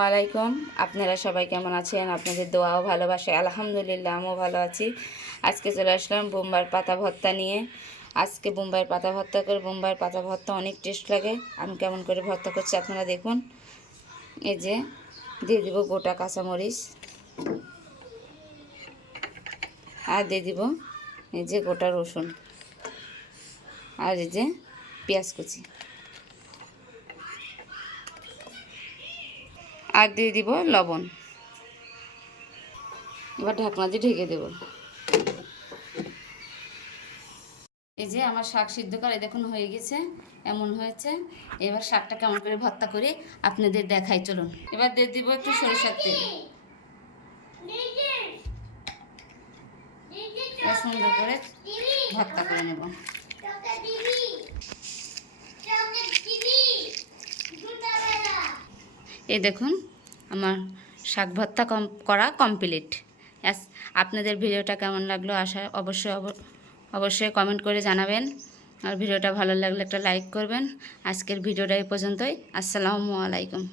আলাইকুম আপনারা সবাই কেমন আছেন? আপনাদের দোয়াও ভালোবাসে আলহামদুলিল্লাহ, আমিও ভালো আছি। আজকে চলে আসলাম বোম্বার পাতা ভর্তা নিয়ে। আজকে বোম্বাইয়ের পাতা ভর্তা করে বোম্বাইয়ের পাতা ভর্তা অনেক টেস্ট লাগে। আমি কেমন করে ভর্তা করছি আপনারা দেখুন। এই যে, দিয়ে দিব গোটা কাঁচামরিচ। আর দিয়ে দিব এই যে গোটা রসুন। আর এই যে পেঁয়াজ কুচি। আর দিয়ে দিব লবণ। এবার ঢাকনা দিয়ে ঢেকে দেব। এই যে আমার শাক সিদ্ধ করে দেখুন হয়ে গেছে এমন হয়েছে। এবার শাকটা কেমন করে ভর্তা করে আপনাদের দেখাই চলুন। এবার দিয়ে দিব একটু সরিষার তেল। সুন্দর করে ভর্তা করে নেব। এই দেখুন, আমার শাক ভর্তা কম, করা কমপ্লিট অ্যাস আপনাদের ভিডিওটা কেমন লাগল আশা, অবশ্যই, অব- অবশ্যই কমেন্ট করে জানাবেন। আর ভিডিওটা ভালো লাগলে একটা লাইক করবেন। আজকের ভিডিওটা এই পর্যন্তই। আসসালামু আলাইকুম।